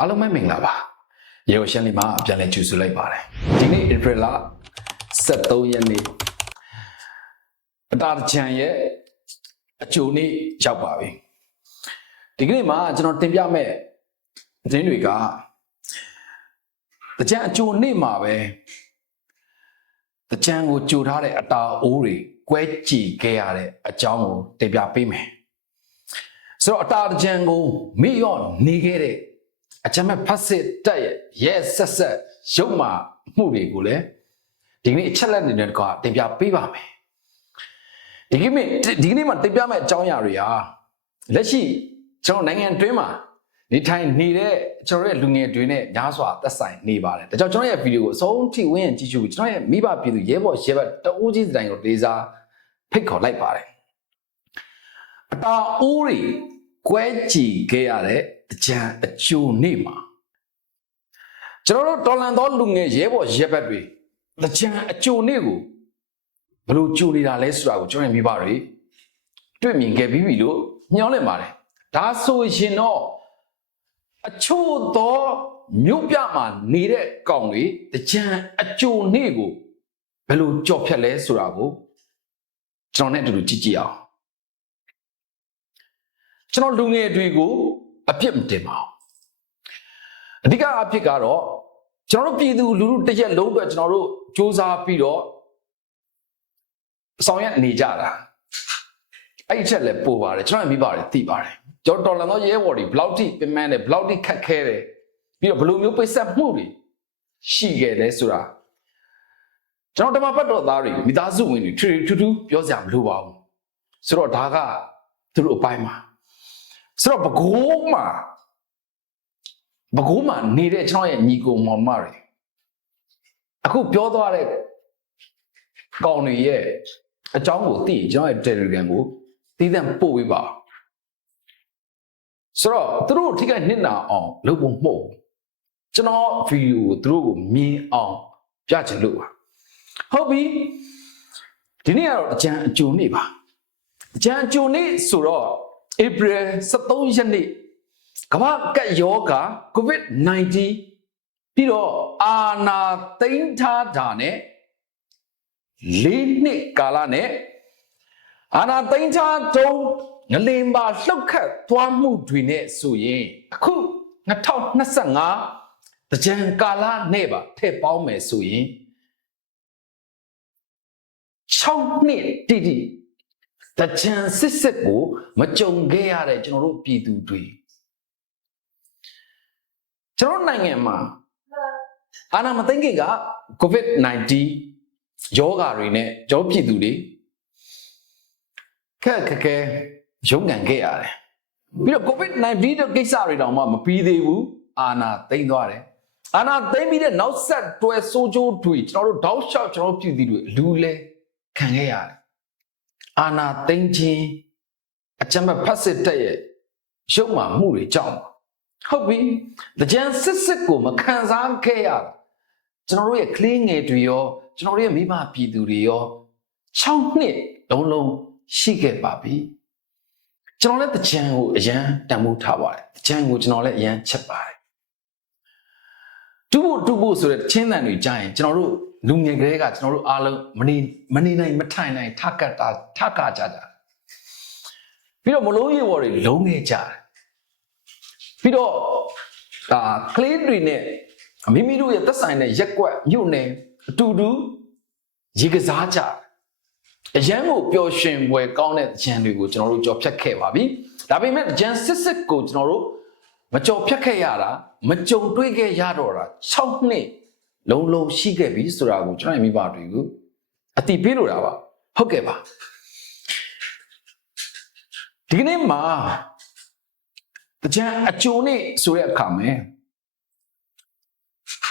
အားလုံးပဲမင်္ဂလာပါရေကိုရှင်းလေးမှာပြန်လဲကြိုဆိုလိုက်ပါတယ်ဒီနေ့ April လ23ရက်နေ့အတားချန်ရဲ့အကျိုးနေ့ရောက်ပါပြီဒီကနေ့မှာကျွန်တော်တင်ပြမဲ့သတင်းတွေကတကြံအကျိုးနေ့မှာပဲတကြံကိုကြိုထားတဲ့အတာအိုးတွေကွဲကြည်ခဲ့ရတဲ့အကြောင်းကိုတင်ပြပေးမယ်ဆိုတော့အတာတကြံကိုမိရော့နေခဲ့တဲ့ အချမ်းမဲ့ဖတ်စစ်တက်ရဲ့ရဲဆက်ဆက်ရုပ်မာမှုတွေကိုလည်းဒီကနေ့အချက်လက်အနေနဲ့ကတင်ပြပေးပါမယ်ဒီကနေ့ဒီကနေ့မှာတင်ပြမယ့်အကြောင်းအရာတွေဟာလက်ရှိကျွန်တော်နိုင်ငံတွင်းမှာနေထိုင်နေတဲ့ကျွန်တော်ရဲ့လူငယ်တွေနဲ့များစွာသက်ဆိုင်နေပါတယ်ဒါကြောင့်ကျွန်တော်ရဲ့ဗီဒီယိုကိုအဆုံးထိဝင်းရင်ကြည့်ရှုပြီးကျွန်တော်ရဲ့မိဘပြည်သူရဲဘော်ရဲဘက်တအိုးကြီးစတိုင်ကိုလေးစားဖိတ်ခေါ်လိုက်ပါတယ်အတာအိုးတွေကွဲကြည်ခဲ့ရတဲ့ အကြံအကျိုးနေ့မှာကျွန်တော်တို့တော်လန်သောလူငယ်ရဲဘော်ရဲဘက်တွေအကြံအကျိုးနေ့ကိုဘယ်လိုကြိုနေတာလဲဆိုတာကိုကျွန်တော်ရဲ့မိဘတွေတွေ့မြင်ခဲ့ပြီးပြီလို့ညှောင်းလင့်ပါတယ်ဒါဆိုရင်တော့အချို့သောမြို့ပြမှာနေတဲ့ကောင်တွေတကြံအကျိုးနေ့ကိုဘယ်လိုကြော်ဖြတ်လဲဆိုတာကိုကျွန်တော်နဲ့အတူတူကြည့်ကြည့်အောင်ကျွန်တော်လူငယ်တွေကို အပြစ်မတင်ပါဘူးအဓိကအဖြစ်ကတော့ကျွန်တော်တို့ပြည်သူလူထုတစ်ရက်လုံးအတွက်ကျွန်တော်တို့စ조사ပြီးတော့ဆောင်ရွက်နေကြတာအဲ့ဒီချက်လည်းပို့ပါတယ်ကျွန်တော်မိပါတယ်သိပါတယ်ကျွန်တော်တော်လန်တော့ရဲဘော်တွေဘလောက်ထိပင်ပန်းတယ်ဘလောက်ထိခက်ခဲတယ်ပြီးတော့ဘယ်လိုမျိုးပိတ်ဆက်မှုတွေရှိခဲ့လဲဆိုတာကျွန်တော်ဓမ္မပတ်တော်သားတွေမိသားစုဝင်တွေထူထူထူပြောစရာမလိုပါဘူးဆိုတော့ဒါကသူတို့အပိုင်းမှာ ဆိုတော့ဘကိုးမှာဘကိုးမှာနေတဲ့ကျွန်တော်ရဲ့ညီကိုမောင်မတွေအခုပြောသွားတဲ့ကောင်တွေရဲ့အကြောင်းကိုသိရင်ကျွန်တော်ရဲ့ Telegram ကိုတည်တံ့ပို့ပေးပါဆိုတော့သူတို့ထိခိုက်နစ်နာအောင်လုပ်ဖို့မဟုတ်ဘူးကျွန်တော်ဗီဒီယိုကိုသူတို့ကိုမြင်အောင်ပြချင်လို့ပါဟုတ်ပြီဒီနေ့ကတော့အကြံအကျုံနေ့ပါအကြံအကျုံနေ့ဆိုတော့ April 23ရက်နေ့ကမ္ဘာကပ်ယောဂါ COVID-19 ပြီးတော့အာနာသိမ့်ထားတာနဲ့လေးနှစ်ကာလနဲ့အာနာသိမ့်ထားတုံးငလင်ပါလှုပ်ခတ်သွားမှုတွေနဲ့ဆိုရင်အခု2025တကြံကာလနဲ့ပါထည့်ပေါင်းမယ်ဆိုရင်6နှစ်တိတိ တကြံစစ်စစ်ကိုမကြုံခဲ့ရတဲ့ကျွန်တော်တို့ပြည်သူတွေကျွန်တော်နိုင်ငံမှာအာနာမသိမ့်ခင်က COVID-19 ယောဂါတွေနဲ့ကျွန်တော်ပြည်သူတွေခက်ခက်ခဲရုန်းကန်ခဲ့ရတယ်ပြီးတော့ COVID-19 တဲ့ကိစ္စတွေတောင်မှမပြီးသေးဘူးအာနာသိမ့်သွားတယ်အာနာသိမ့်ပြီးတဲ့နောက်ဆက်တွဲဆိုးကျိုးတွေကျွန်တော်တို့တောက်လျှောက်ကျွန်တော်ပြည်သူတွေလူလဲခံခဲ့ရတယ် အာနာသိမ့်ခြင်းအကြမ်းဖက်ဖက်စစ်တက်ရဲ့ရုပ်မှမှုတွေကြောင့်ဟုတ်ပြီတကြံစစ်စစ်ကိုမခံစားခဲ့ရတာကျွန်တော်တို့ရဲ့ကလေးငယ်တွေရောကျွန်တော်တို့ရဲ့မိဘပြည်သူတွေရော6နှစ်လုံးလုံးရှိခဲ့ပါပြီကျွန်တော်လည်းတကြံကိုအရန်တန်ဖိုးထားပါတယ်တကြံကိုကျွန်တော်လည်းအရန်ချက်ပါတယ်တူဖို့တူဖို့ဆိုတဲ့ချင်းတန်တွေကြားရင်ကျွန်တော်တို့ လူငယ်ကလေးကကျွန်တော်တို့အားလုံးမနေမနေနိုင်မထိုင်နိုင်ထကတ်တာထကကြကြပြီးတော့မလုံးရေဝေါ်တွေလုံးခဲ့ကြတယ်ပြီးတော့ဒါကလေးတွေနဲ့မိမိတို့ရဲ့သက်ဆိုင်တဲ့ရက်ကွက်မြို့နယ်အတူတူရေကစားကြတယ်အရန်ကိုပျော်ရွှင်ပွဲကောင်းတဲ့ဂျန်တွေကိုကျွန်တော်တို့ကြော်ဖြတ်ခဲ့ပါပြီဒါပေမဲ့ဂျန်စစ်စစ်ကိုကျွန်တော်တို့မကြော်ဖြတ်ခဲ့ရတာမကြုံတွေ့ခဲ့ရတော့တာ6နှစ် လုံးလုံးရှိခဲ့ပြီဆိုတာကိုကျွန်တော်ရဲ့မိဘတွေကိုအတိပေးလို့တာပါဟုတ်ကဲ့ပါဒီကနေ့မှာဂျန်အကျုံနေ့ဆိုတဲ့အခါမှာ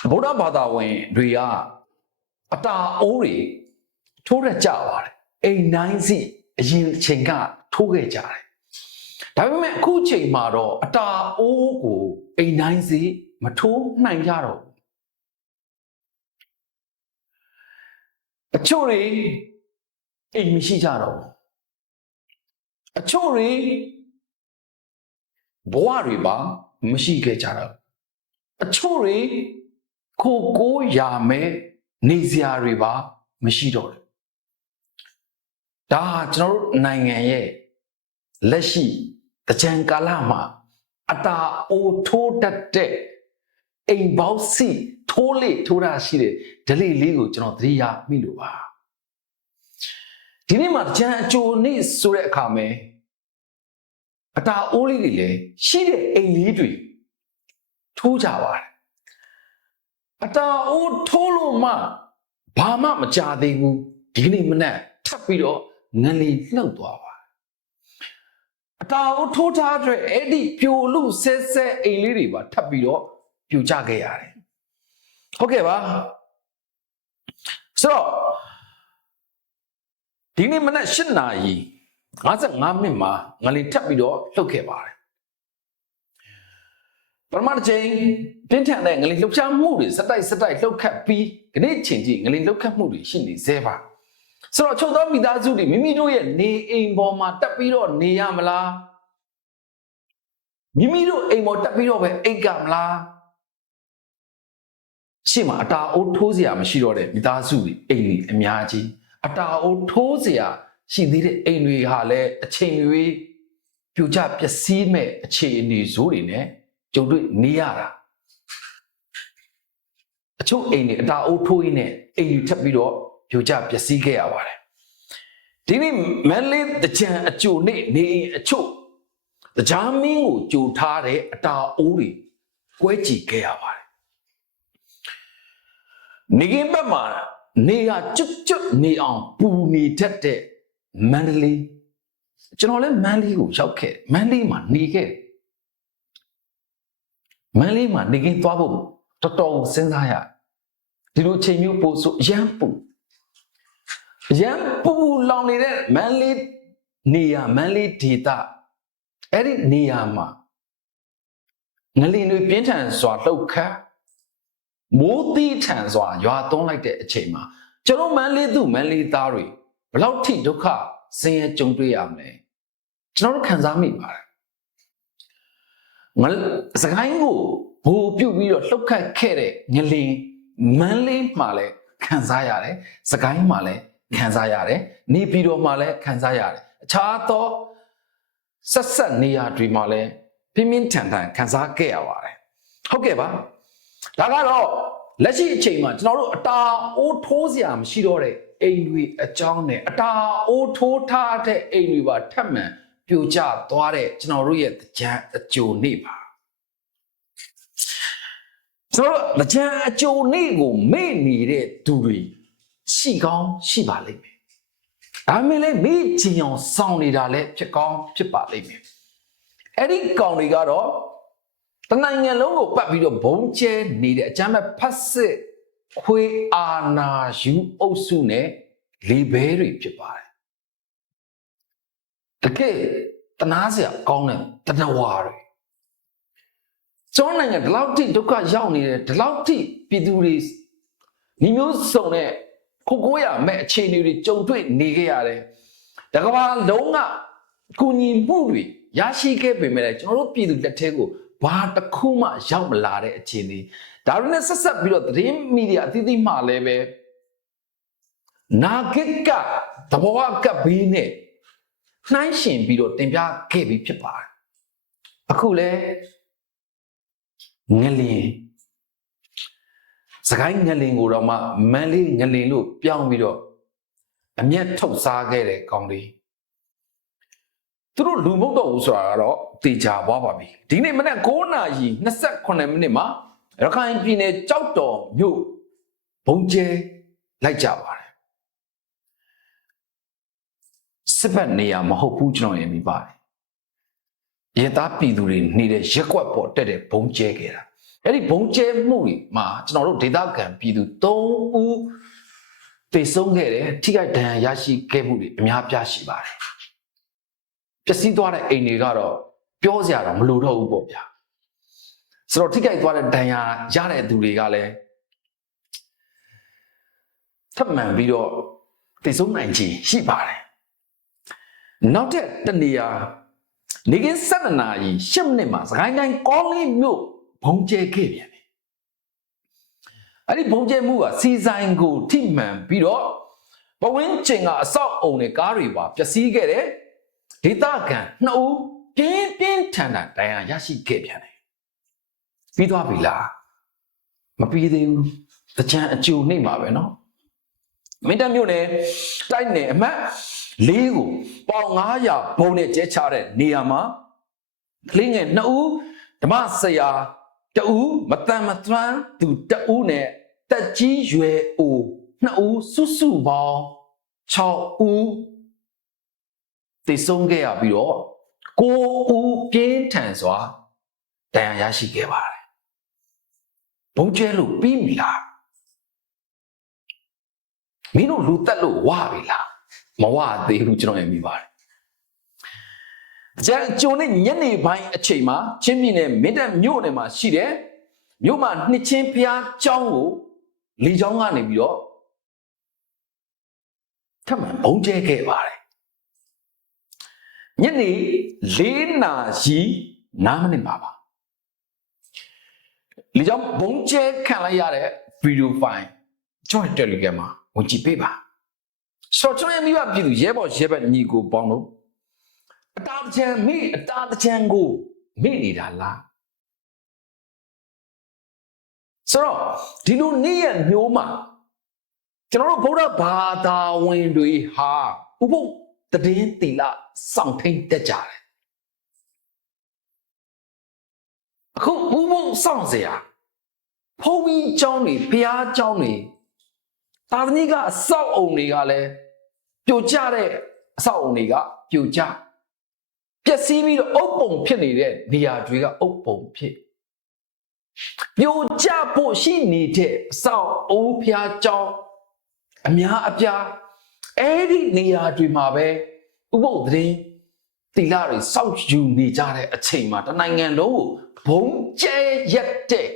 ဗုဒ္ဓဘာသာဝင်တွေကအတာအိုးတွေထိုးရကြပါတယ်အိမ်တိုင်းစီအရင်ချိန်ကထိုးခဲ့ကြတယ်ဒါပေမဲ့အခုချိန်မှာတော့အတာအိုးကိုအိမ်တိုင်းစီမထိုးနိုင်ကြတော့ဘူး အချို့တွေအိမ်မရှိကြတော့ဘူးအချို့တွေဘဝတွေပါမရှိခဲ့ကြတော့အချို့တွေကိုကိုရာမဲ့နေစရာတွေပါမရှိတော့တယ်ဒါဟာကျွန်တော်တို့နိုင်ငံရဲ့လက်ရှိတကြံကာလမှာအတာအိုထိုးတတ်တဲ့ အိမ်ပေါက်စီထိုးလေထိုးတာရှိတဲ့ဒလိလေးကိုကျွန်တော်သတိရမိလို့ပါဒီနေ့မှာတကြံအကျိုးနေ့ဆိုတဲ့အခါမှာအတာအိုးလေးတွေလည်းရှိတဲ့အိမ်လေးတွေထိုးကြပါတယ်အတာအိုးထိုးလို့မှဘာမှမကြသေးဘူးဒီကနေ့မနက်ထပ်ပြီးတော့ငလီလှုပ်သွားပါအတာအိုးထိုးထားတဲ့အဲ့ဒီပြိုလူဆဲဆဲအိမ်လေးတွေပါထပ်ပြီးတော့ ပြိုကျခဲ့ရတယ်ဟုတ်ကဲ့ပါဆိုတော့ဒီနေ့မနက်၈နာရီ55မိနစ်မှာငလီထပ်ပြီးတော့လှုပ်ခဲ့ပါတယ်ပထမတစ်ချိန်ပြင်းထန်တဲ့ငလီလှုပ်ရှားမှုတွေစက်တိုက်စက်တိုက်လှုပ်ခတ်ပြီးခဏချိန်ကြီးငလီလှုပ်ခတ်မှုတွေရှိနေသေးပါဆိုတော့ချုပ်သောမိသားစုတွေမိမိတို့ရဲ့နေအိမ်ပေါ်မှာတက်ပြီးတော့နေရမလားမိမိတို့အိမ်ပေါ်တက်ပြီးတော့ပဲအိတ်ကမလား ရှေ့မှာအတာအိုးထိုးစရာမရှိတော့တဲ့မိသားစုတွေအိမ်တွေအများကြီးအတာအိုးထိုးစရာရှိသေးတဲ့အိမ်တွေဟာလည်းအချိန်တွေပြိုကျပျက်စီးမဲ့အခြေအနေဇိုးတွေနဲ့ကြုံတွေ့နေရတာအချို့အိမ်တွေအတာအိုးထိုးရင်းနဲ့အိမ်တွေထပ်ပြီးတော့ပြိုကျပျက်စီးခဲ့ရပါတယ်ဒီနေ့မန်လေးတကြံအကျိုးနဲ့နေအိမ်အချို့တကြားမင်းကိုကြိုထားတဲ့အတာအိုးတွေကွဲကြည့်ခဲ့ရပါတယ် နေကင်းဘက်မှာနေရကျွတ်ကျွတ်နေအောင်ပူနေတတ်တဲ့မန္တလေးကျွန်တော်လည်းမန္တလေးကိုရောက်ခဲ့မန္တလေးမှာနေခဲ့မန္တလေးမှာနေကင်းသွားဖို့တော်တော်စဉ်းစားရဒီလိုချိန်မျိုးပို့ဆိုရမ်းပူရမ်းပူလောင်နေတဲ့မန္တလေးနေရမန္တလေးဒေသအဲ့ဒီနေရာမှာငလင်တွေပြင်းထန်စွာလှုပ်ခတ် မိုးသီးထန်စွာရွာသွန်းလိုက်တဲ့အချိန်မှာကျွန်တော်မန်းလေးသူမန်းလေးသားတွေဘလောက်ထိဒုက္ခဆင်းရဲကြုံတွေ့ရမလဲကျွန်တော်တို့ခံစားမိပါတယ်ငလစကိုင်းကိုဘူပြုတ်ပြီးတော့လှုပ်ခတ်ခဲ့တဲ့ငလင်မန်းလေးမှာလည်းခံစားရတယ်စကိုင်းမှာလည်းခံစားရတယ်နေပြည်တော်မှာလည်းခံစားရတယ်အခြားသောဆက်ဆက်နေရာတွေမှာလည်းပြင်းပြင်းထန်ထန်ခံစားခဲ့ရပါတယ်ဟုတ်ကဲ့ပါ ဒါကတော့လက်ရှိအချိန်မှာကျွန်တော်တို့အတာအိုးထိုးစရာမရှိတော့တဲ့အိမ်တွေအကြောင်းနဲ့အတာအိုးထိုးထားတဲ့အိမ်တွေပါထပ်မံပြိုကျသွားတဲ့ကျွန်တော်တို့ရဲ့ကြံအကြိုနေ့ပါကျွန်တော်တို့ကြံအကြိုနေ့ကိုမေ့နေတဲ့သူတွေရှိကောင်းရှိပါလိမ့်မယ်ဒါပေမဲ့လည်းမေ့ချင်အောင်စောင့်နေတာလည်းဖြစ်ကောင်းဖြစ်ပါလိမ့်မယ်အဲ့ဒီကောင်တွေကတော့ တနိုင်ငံလုံးကိုပတ်ပြီးတော့ဘုံကျဲနေတဲ့အကြမ်းမဲ့ဖတ်စစ်ခွေအာနာယူအုပ်စုနဲ့လေဘဲတွေဖြစ်ပါတယ်တကယ်တနာစရာကောင်းတဲ့တနဝါတွေကျောင်းနိုင်ငံဒီလောက်ထိဒုက္ခရောက်နေတယ်ဒီလောက်ထိပြည်သူတွေညီမျိုးစုံတဲ့ကိုကိုရမဲ့အခြေအနေတွေကြုံတွေ့နေခဲ့ရတယ်တကဘာလုံးကကုညီမှုတွေရရှိခဲ့ပေမဲ့ကျွန်တော်တို့ပြည်သူလက်ထဲကို ဘာတစ်ခုမှရောက်မလာတဲ့အခြေအနေဒါတွေနဲ့ဆက်ဆက်ပြီးတော့သတင်းမီဒီယာအသီးသီးမှလည်းပဲနာဂစ်ကသဘောကပ်ဘေးနဲ့နှိုင်းရှင်ပြီးတော့တင်ပြခဲ့ပြီးဖြစ်ပါတယ်အခုလဲငလင်စကိုင်းငလင်ကိုတော့မှမန်လေးငလင်လို့ပြောင်းပြီးတော့အမျက်ထုတ်စားခဲ့တဲ့ကောင်းလေး သူတို့လူမဟုတ်တော့ဘူးဆိုတာကတော့တေချာသွားပါပြီဒီနေ့မနေ့9နာရီ28မိနစ်မှာရခိုင်ပြည်နယ်ကြောက်တော်မြို့ဘုံကျဲလိုက်ကြပါတယ်စစ်ဘက်နေရာမဟုတ်ဘူးကျွန်တော်ရင်မိပါတယ်ရသားပြည်သူတွေနေတဲ့ရက်ကွက်ပေါ်တက်တဲ့ဘုံကျဲခဲ့တာအဲ့ဒီဘုံကျဲမှုတွေမှာကျွန်တော်တို့ဒေသခံပြည်သူ3ဦးသေဆုံးခဲ့တယ်ထိခိုက်ဒဏ်ရာရရှိခဲ့မှုတွေအများပြားရှိပါတယ်ပျ က်စီးသွားတဲ့အိမ်တွေကတော့ပြောစရာတော့မလိုတော့ဘူးပေါ့ဗျာဆိုတော့ထိခိုက်သွားတဲ့ဒဏ်ရာရတဲ့သူတွေကလည်းထပ်မံပြီးတော့သိဆုံးနိုင်ခြင်းရှိပါတယ်နောက်ထပ်တနေရာနေကင်း7နာရီ10မိနစ်မှာစကိုင်းတိုင်းကောင်းလေးမြို့ဘုံကျဲခဲ့ပြန်ပြီအဲ့ဒီဘုံကျဲမှုကစီဆိုင်ကိုထိမှန်ပြီးတော့ဘဝင်းကျင်ကအဆောက်အုံနဲ့ကားတွေပါပျက်စီးခဲ့တယ် ဒေသခံနှစ်ဦးပြင်းပြင်းထန်ထန်ဒဏ်ရာရရှိခဲ့ပြန်တယ်ပြီးသွားပြီလားမပြီးသေးဘူးတကြံအကျိုးနေမှာပဲเนาะမင်းတပ်မြို့နယ်တိုက်နယ်အမှတ်၄ကိုပေါင်900ဘုံနဲ့ကျဲချတဲ့နေရာမှာကလေးငယ်2ဦးဓမ္မဆရာတဦးမတန်မသွမ်းသူတဦးနဲ့တက်ကြီးရွယ်အို2ဦးစုစုပေါင်း6ဦး တည်ဆုံးခဲ့ရပြီးတော့9ဦးပြင်းထန်စွာတရားရရှိခဲ့ပါတယ်ဘုံကျဲလို့ပြီးပြီလားမင်းတို့လူတက်လို့ဝပြီလားမဝသေးဘူးကျွန်တော်ရင်မိပါတယ်ကျန်ကျုံနဲ့ညနေပိုင်းအချိန်မှာချင်းပြည်နယ်မင်းတပ်မြို့နယ်မှာရှိတဲ့မြို့မှာနှစ်ချင်းဖျားကျောင်းကိုလီကျောင်းကနေပြီးတော့ထပ်မံဘုံကျဲခဲ့ပါတယ် ညနေ၄နာရီ9မိနစ်ပါပါလီကျောင်းဘုံကျဲခံလိုက်ရတဲ့ဗီဒီယိုဖိုင်ကျွန်တော် Telegram မှာဝင်ကြည့်ပေးပါဆိုတော့ကျွန်တော်ရဲ့မိဘပြည်သူရဲဘော်ရဲဘက်ညီကိုပေါင်းလို့အတားတစ်ချမ်းမိအတားတစ်ချမ်းကိုမိနေတာလားဆိုတော့ဒီလိုနေ့ရက်မျိုးမှာကျွန်တော်တို့ဗုဒ္ဓဘာသာဝင်တွေဟာဥပုပ် တည်င်းတီလာစောင့်ထိန်တက်ကြတယ်အခုဥပုပ်စောင့်เสียဖုံးကြီးเจ้าတွေဘုရားเจ้าတွေသာသနိကအဆောက်အုံတွေကလည်းပြိုကျတဲ့အဆောက်အုံတွေကပြိုကျပျက်စီးပြီးတော့အုပ်ပုံဖြစ်နေတဲ့နေရာတွေကအုပ်ပုံဖြစ်ပြိုကျဖို့ရှိနေတဲ့အဆောက်အုံဖျားကြောင်းအများအပြား အဲ့ဒီနေရာတွေမှာပဲဥပုပ်သတင်းတီလာတွေစောက်ယူနေကြတဲ့အချိန်မှာတနိုင်ငံလုံးကိုဘုံကျဲရက်တဲ့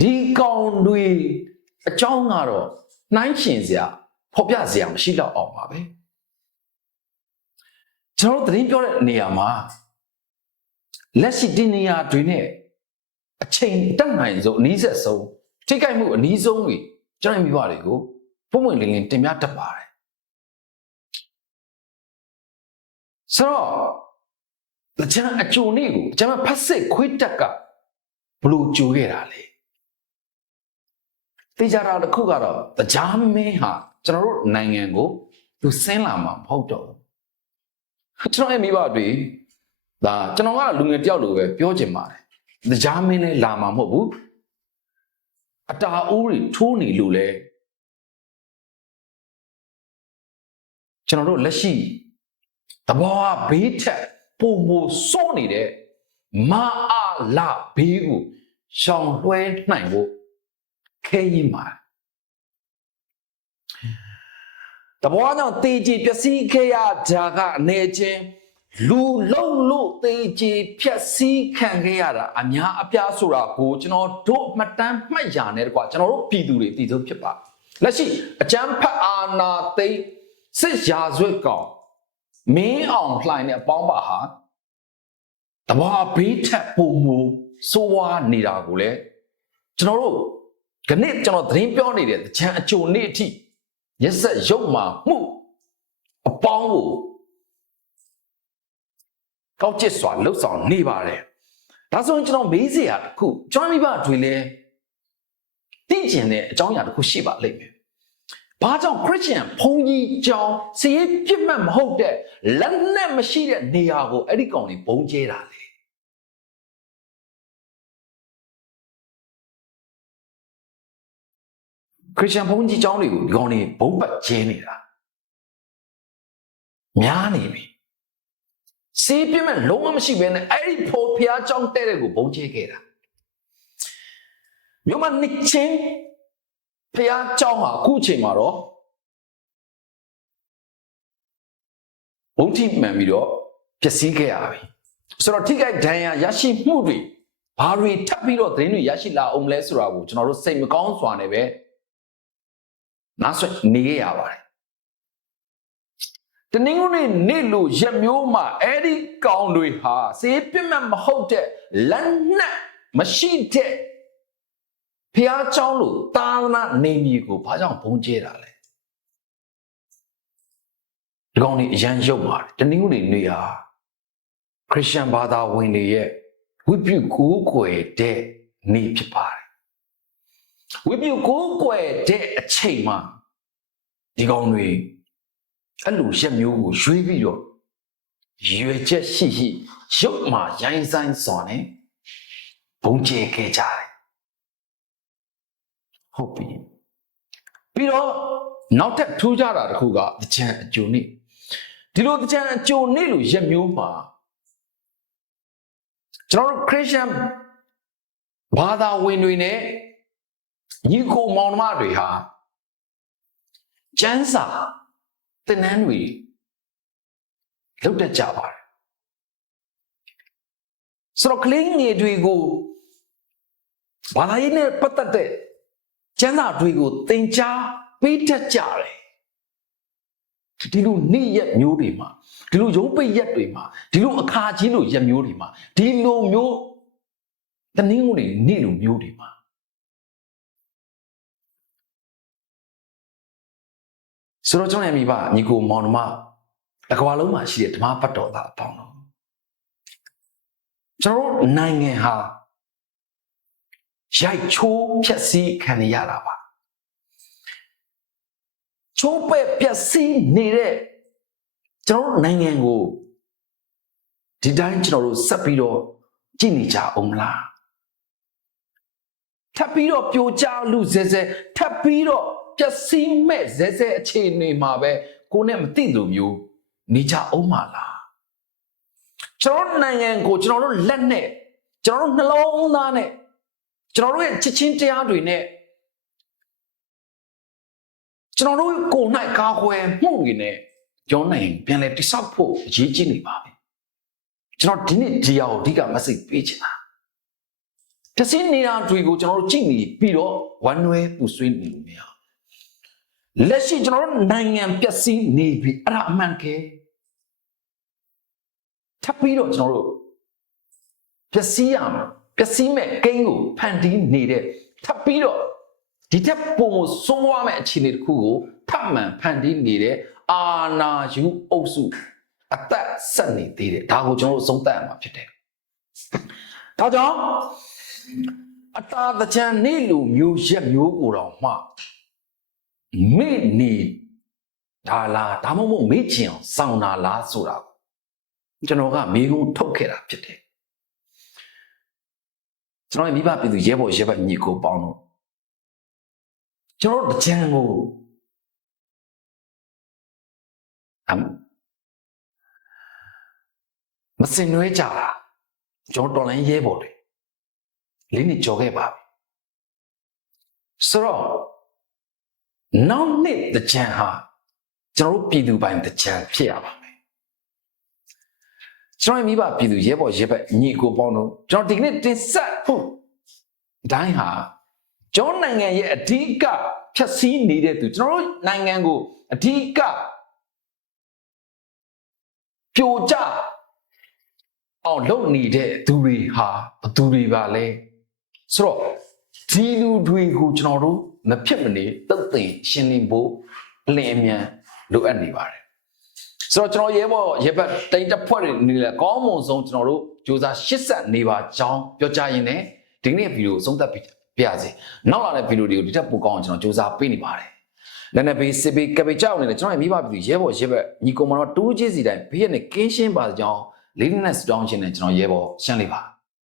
ဒီကောင်တွေအကြောင်းကတော့နှိုင်းရှင်စရာဖော်ပြစရာမရှိတော့အောင်ပါပဲကျွန်တော်တို့သတင်းပြောတဲ့နေရာမှာလက်ရှိဒီနေရာတွေနဲ့အချိန်တက်နိုင်ဆုံးအနည်းဆက်ဆုံးထိခိုက်မှုအနည်းဆုံးတွေကျွန်တော်မိဘတွေကို ပုံမှန်လင်းလင်းတင်ပြတတ်ပါတယ်ဆိုတော့အကျန်အကျုံလေးကိုအကျန်ဖတ်စစ်ခွေးတက်ကဘလို့ကြိုခဲ့တာလဲတေချာတာတစ်ခုကတော့တရားမင်းဟာကျွန်တော်တို့နိုင်ငံကိုသူဆင်းလာမှာမဟုတ်တော့ဘူးကျွန်တော်ရဲ့မိဘတွေဒါကျွန်တော်ကလူငယ်တယောက်လိုပဲပြောချင်ပါတယ်တရားမင်းလည်းလာမှာမဟုတ်ဘူးအတာအိုးတွေထိုးနေလို့လဲ ကျွန်တော်တို့လက်ရှိတဘောဘေးထက်ပုံမစိုးနေတဲ့မာအားလာဘေးကိုရှောင်လွှဲနိုင်ဖို့ခဲရင်ပါတဘောကြောင့်တေးကြီးပျက်စီးခဲ့ရတာကအနေချင်းလူလုံးလို့တေးကြီးဖြက်စီးခံခဲ့ရတာအများအပြားဆိုတာကိုကျွန်တော်တို့မှတ်တမ်းမှတ်ရနေတကွာကျွန်တော်တို့ပြည်သူတွေတည်ဆုံးဖြစ်ပါလက်ရှိအကျန်းဖတ်အာနာသိ စစ်ရာဇဝတ်ကောင်မင်းအောင်လှိုင်တဲ့အပေါင်းပါဟာတဘာဘေးထက်ပုံမူစိုးဝါနေတာကိုလေကျွန်တော်တို့ခဏကျွန်တော်သတင်းပြောနေတဲ့ချမ်းအကြုံနေ့အထိရက်ဆက်ရုပ်မာမှုအပေါင်းကိုကောက်ကျစ်စွာလှုပ်ဆောင်နေပါတယ်ဒါဆိုရင်ကျွန်တော်မေးစရာတစ်ခုကျွန်တော်မိဘတွေလည်းသိကျင်တဲ့အကြောင်းအရာတစ်ခုရှိပါလိမ့်မယ် ဘာကြောင့်ခရစ်ယာန်ဘုန်းကြီးကျောင်းစီးပြစ်မှတ်မဟုတ်တဲ့လက်နဲ့မရှိတဲ့နေရာကိုအဲ့ဒီကောင်တွေဘုံကျဲတာလေခရစ်ယာန်ဘုန်းကြီးကျောင်းတွေကိုဒီကောင်တွေဘုံပတ်ကျဲနေတာများနေပြီစီးပြစ်မှတ်လုံးဝမရှိဘဲနဲ့အဲ့ဒီဖို့ဖျားကျောင်းတဲ့တဲ့ကိုဘုံကျဲခဲ့တာမြို့မှာနှစ်ချင်း ဖះเจ้าဟာအခုချိန်မှာတော့ဘုံထိမှန်ပြီးတော့ပျက်စီးခဲ့ရပြီဆိုတော့ထိခိုက်ဒဏ်ရာရရှိမှုတွေဘာတွေထပ်ပြီးတော့သတင်းတွေရရှိလာအောင်လဲဆိုတာကိုကျွန်တော်တို့စိတ်မကောင်းစွာနဲ့ပဲနားဆွနေရရပါတယ်တနင်္ဂနွေနေ့လိုရက်မျိုးမှာအဲ့ဒီကောင်တွေဟာစေးပြတ်မှတ်မဟုတ်တဲ့လက်နက်မရှိတဲ့ ဖះเจ้าလို့သာသနာနေမည်ကိုဘာကြောင့်ဘုံကျဲတာလဲဒီကောင်นี่အရန်ရုပ်ပါတယ်တနည်းတွေနေဟာခရစ်ယာန်ဘာသာဝင်တွေရဲ့ဝိပုကိုးကွယ်တဲ့နေဖြစ်ပါတယ်ဝိပုကိုးကွယ်တဲ့အချိန်မှာဒီကောင်တွေအဲ့လိုရက်မျိုးကိုရွေးပြီးတော့ရွယ်ချက်ရှိရှိရုပ်မှာရိုင်းဆိုင်စွာနဲ့ဘုံကျဲခဲ့ကြတယ် ဟုတ်ပြီပြီးတော့နောက်ထပ်ထူးခြားတာတစ်ခုကတကြံအကျုံနေ့ဒီလိုတကြံအကျုံနေ့လို့ရက်မျိုးမှာကျွန်တော်တို့ခရစ်ယာန်ဘာသာဝင်တွေနဲ့ညီကိုမောင်နှမတွေဟာကျမ်းစာသင်တန်းတွေလုပ်တတ်ကြပါတယ်ဆိုတော့ကလေးငယ်တွေကိုဘာသာရေးနဲ့ပတ်သက်တဲ့ ကျမ်းစာတွေကိုသင်ကြားပေးတတ်ကြတယ်ဒီလိုနေ့ရက်မျိုးတွေမှာဒီလိုရုံးပိတ်ရက်တွေမှာဒီလိုအခါကြီးလိုရက်မျိုးတွေမှာဒီလိုမျိုးတနည်းငွေနေ့လိုမျိုးတွေမှာဆိုတော့ကျွန်တော်ရဲ့မိဘညီကိုမောင်နှမတစ်ကမ္ဘာလုံးမှာရှိတဲ့ဓမ္မပတ်တော်သားအပေါင်းတော်ကျွန်တော်တို့နိုင်ငံဟာ ရိုက်ချိုးဖြက်စီးခံရတာပါချိုးပဲ့ဖြက်စီးနေတဲ့ကျွန်တော်တို့နိုင်ငံကိုဒီတိုင်းကျွန်တော်တို့ဆက်ပြီးတော့ကြည့်နေကြအောင်မလားထပ်ပြီးတော့ပြိုကျလူစဲစဲထပ်ပြီးတော့ပျက်စီးမဲ့ဇဲဇဲအခြေအနေမှာပဲကိုနဲ့မသိလို့မျိုးနေကြအောင်မလားကျွန်တော်နိုင်ငံကိုကျွန်တော်တို့လက်နဲ့ကျွန်တော်တို့နှလုံးသားနဲ့ ကျွန်တော်တို့ရဲ့ချစ်ချင်းတရားတွေနဲ့ကျွန်တော်တို့ကိုယ်၌ကာကွယ်မှုတွေနဲ့ကျောင်းနိုင်ပြန်လဲတိဆောက်ဖို့အရေးကြီးနေပါပြီကျွန်တော်ဒီနေ့ဒီအရာကိုအဓိက message ပေးချင်တာတစင်းနေတာတွေကိုကျွန်တော်တို့ကြည့်နေပြီးတော့ဝမ်းနွဲပူဆွေးနေလို့မရလက်ရှိကျွန်တော်တို့နိုင်ငံပျက်စီးနေပြီအဲ့ဒါအမှန်ကဲထပ်ပြီးတော့ကျွန်တော်တို့ပျက်စီးရမယ် ပျက်စီးမဲ့ကိန်းကိုဖန်တီးနေတဲ့ထပ်ပြီးတော့ဒီထက်ပုံဆိုးရမယ့်အခြေအနေတစ်ခုကိုထပ်မံဖန်တီးနေတဲ့အာနာယူအုပ်စုအသက်ဆက်နေသေးတယ်ဒါကိုကျွန်တော်တို့သုံးသပ်ရမှာဖြစ်တယ်ဒါကြောင့်အတာတချံနေလူမျိုးရက်မျိုးကိုတော့မှမေ့နေဒါလားဒါမှမဟုတ်မေ့ချင်အောင်စောင်းတာလားဆိုတာကိုကျွန်တော်ကမေးခွန်းထုတ်ခဲ့တာဖြစ်တယ် ကျွန်တော်ရဲ့မိဘပြည်သူရဲဘော်ရဲဘက်ညီကိုပေါင်းတော့ကျွန်တော်တို့တချံကိုအမ်မစင်နွဲကြတာကျွန်တော်တော်လိုင်းရဲဘော်တွေလေးနှစ်ကြော်ခဲ့ပါပြီဆိုတော့နောက်နှစ်တကြံဟာကျွန်တော်တို့ပြည်သူပိုင်းတကြံဖြစ်ရပါမယ် ကျွန်တော်မိဘပြည်သူရဲဘော်ရဲဘက်ညီကိုပေါင်းတော့ကျွန်တော်ဒီကနေ့တင်ဆက်ဖို့ဒိုင်းဟာကျွန်တော်နိုင်ငံရဲ့အဓိကဖြတ်စည်းနေတဲ့သူကျွန်တော်တို့နိုင်ငံကိုအဓိကပြိုကျအောင်လုပ်နေတဲ့သူတွေဟာဘသူတွေပါလဲဆိုတော့ဒီလူတွေကိုကျွန်တော်တို့မဖြစ်မနေတုတ်သိမ်ရှင်းလင်းဖို့အလင်းအမြန်လိုအပ်နေပါတယ် ဆိုတော့ကျွန်တော်ရဲဘော်ရဲဘက်တိတ်တက်ဖွဲ့တွေနေလဲကောင်းမွန်ဆုံးကျွန်တော်တို့စူးစမ်းရှစ်ဆက်နေပါကြောင်းပြောကြရင်လည်းဒီနေ့ဗီဒီယိုအဆုံးသတ်ပြပြရစီနောက်လာတဲ့ဗီဒီယိုတွေကိုဒီထက်ပိုကောင်းအောင်ကျွန်တော်စူးစမ်းပေးနေပါတယ်လည်းနဲ့ဘေးစစ်ဘေးကပေကြောက်နေတယ်ကျွန်တော်ရဲ့မိဘပြည်ရဲဘော်ရဲဘက်ညီကောင်မတော်တိုးချင်းစီတိုင်းဘေးရနဲ့ကင်းရှင်းပါကြောင်းလေးနက်စတောင်းချင်းနဲ့ကျွန်တော်ရဲဘော်ရှင်းလိုက်ပါ